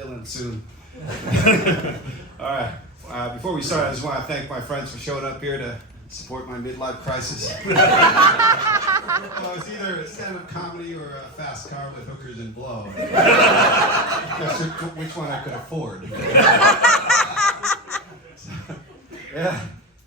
Dylan soon. All right. Before we start, I just want to thank my friends for showing up here to support my midlife crisis. Well, it's either a stand-up comedy or a fast car with hookers and blow. Guess which one I could afford.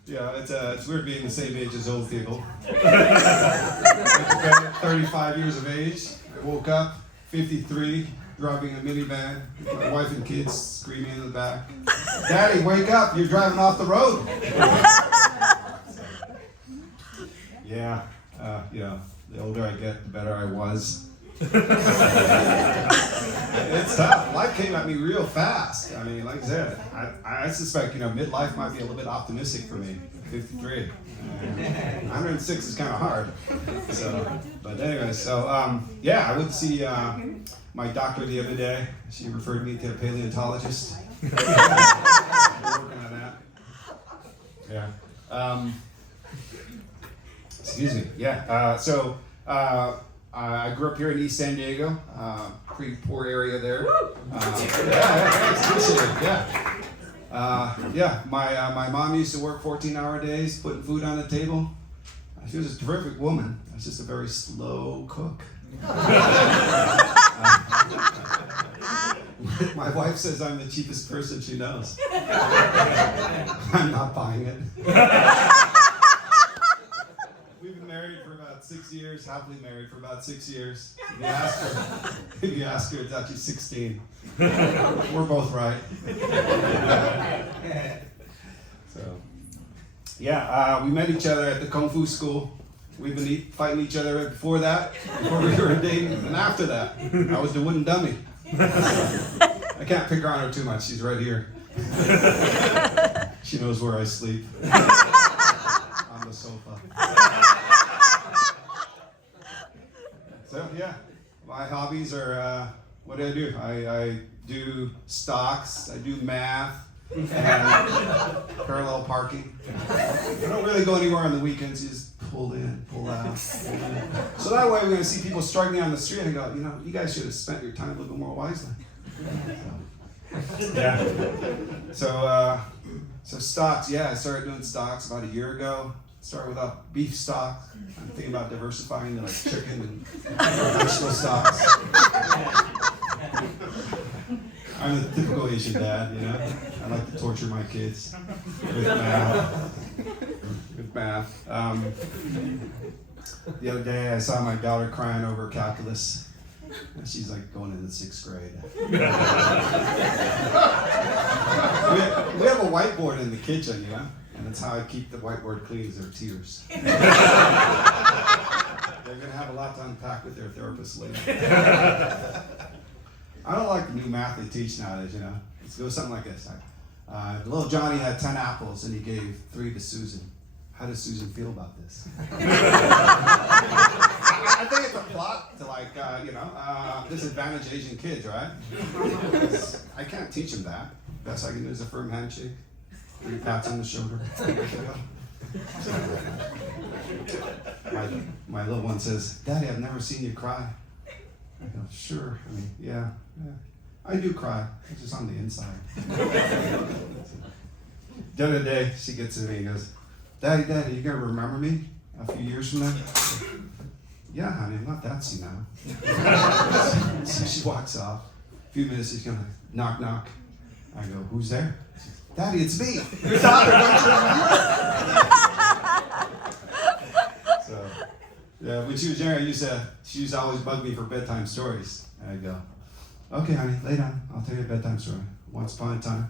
It's weird being the same age as old people. 35 years of age. I woke up, 53, driving a minivan, with my wife and kids screaming in the back. Daddy, wake up! You're driving off the road. The older I get, the better I was. It's tough. Life came at me real fast. I mean, like I said, I suspect, midlife might be a little bit optimistic for me. 53. 106 is kind of hard. But anyway, I went to see my doctor the other day. She referred me to a paleontologist. We're working on that. Yeah. Excuse me. Yeah. I grew up here in East San Diego, pretty poor area there. My mom used to work 14-hour days, putting food on the table. She was a terrific woman. I was just a very slow cook. My wife says I'm the cheapest person she knows. I'm not buying it. We've been married for about 6 years, happily married for about 6 years. If you ask her, it's actually 16. We're both right. We met each other at the Kung Fu school. We've been fighting each other before that, before we were dating, and after that. I was the wooden dummy. I can't pick on her too much. She's right here. She knows where I sleep. On the sofa. My hobbies are, what do? I do stocks, I do math, and parallel parking. I don't really go anywhere on the weekends, you just pull in, pull out. So that way when I see people struggling on the street, I go, you guys should have spent your time a little bit more wisely. So stocks, I started doing stocks about a year ago. Started with beef stocks. I'm thinking about diversifying to chicken and vegetable stocks. I'm the typical Asian dad, I like to torture my kids with math. The other day I saw my daughter crying over calculus. And she's going into the 6th grade. We have a whiteboard in the kitchen, and that's how I keep the whiteboard clean, is their tears. They're going to have a lot to unpack with their therapist later. I don't like the new math they teach nowadays, It goes something like this. Little Johnny had 10 apples, and he gave 3 to Susan. How does Susan feel about this? I think it's a plot to disadvantage Asian kids, right? I can't teach them that. Best I can do is a firm handshake, 3 pats on the shoulder. My little one says, "Daddy, I've never seen you cry." I go, "Sure. Yeah. I do cry. It's just on the inside." The other day, she gets to me and goes, Daddy, you gonna remember me a few years from now? Yeah, honey, I'm not that senile. So she walks off. A few minutes, she's gonna knock. I go, "Who's there?" She goes, "Daddy, it's me, your daughter, don't you remember?" When she was younger, she used to always bug me for bedtime stories. And I'd go, "Okay, honey, lay down. I'll tell you a bedtime story. Once upon a time,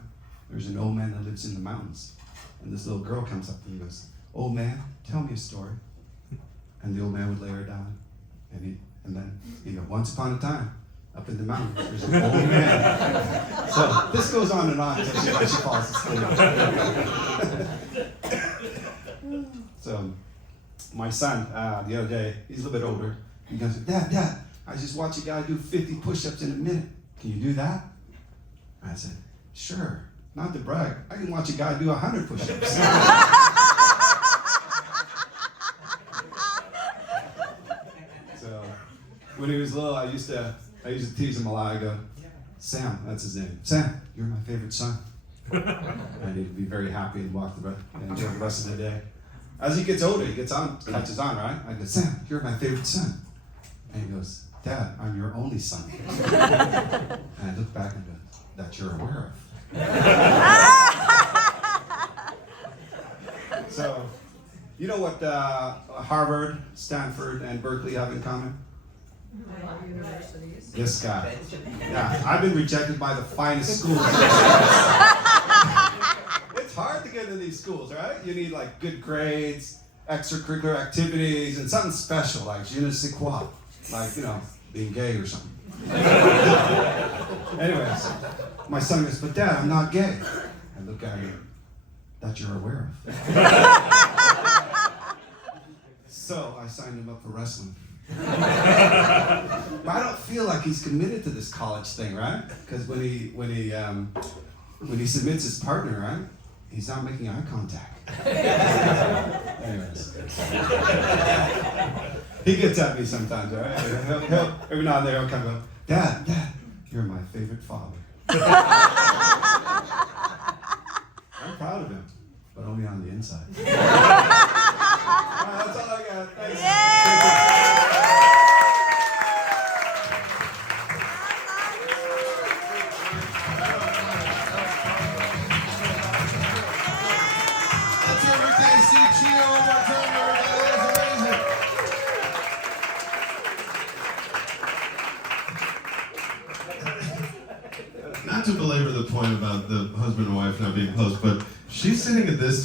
there's an old man that lives in the mountains. And this little girl comes up to him and goes, 'Old man, tell me a story.' And the old man would lay her down. And then he'd go, 'Once upon a time, up in the mountains, there's an old man.'" So this goes on and on until she falls asleep. So my son, the other day, he's a little bit older. He goes, Dad, I just watched a guy do 50 push-ups in a minute. Can you do that?" I said, "Sure. Not to brag, I can watch a guy do 100 push-ups." So when he was little, I used to tease him a lot. I go, Sam, that's his name. Sam, you're my favorite son. And he'd be very happy and enjoy the rest of the day. As he gets older, he catches on, right? I go, Sam, you're my favorite son. And he goes, Dad, I'm your only son. And I look back and go, that you're aware of. So, you know what Harvard, Stanford, and Berkeley have in common? Universities. This guy. Yeah, I've been rejected by the finest schools. It's hard to get into these schools, right? You need like good grades, extracurricular activities, and something special like je ne sais quoi, like, you know, being gay or something. Anyways, my son goes, but Dad, I'm not gay. I look at him, that you're aware of. So I signed him up for wrestling. But I don't feel like he's committed to this college thing, right? Because when he submits his partner, right, he's not making eye contact. Anyways, he gets at me sometimes, all right? He'll every now and then he'll kind of go, Dad, you're my favorite father. I'm proud of him, but only on the inside. All right, that's all I got. Thanks. Not to belabor the point about the husband and wife not being close, but she's sitting at this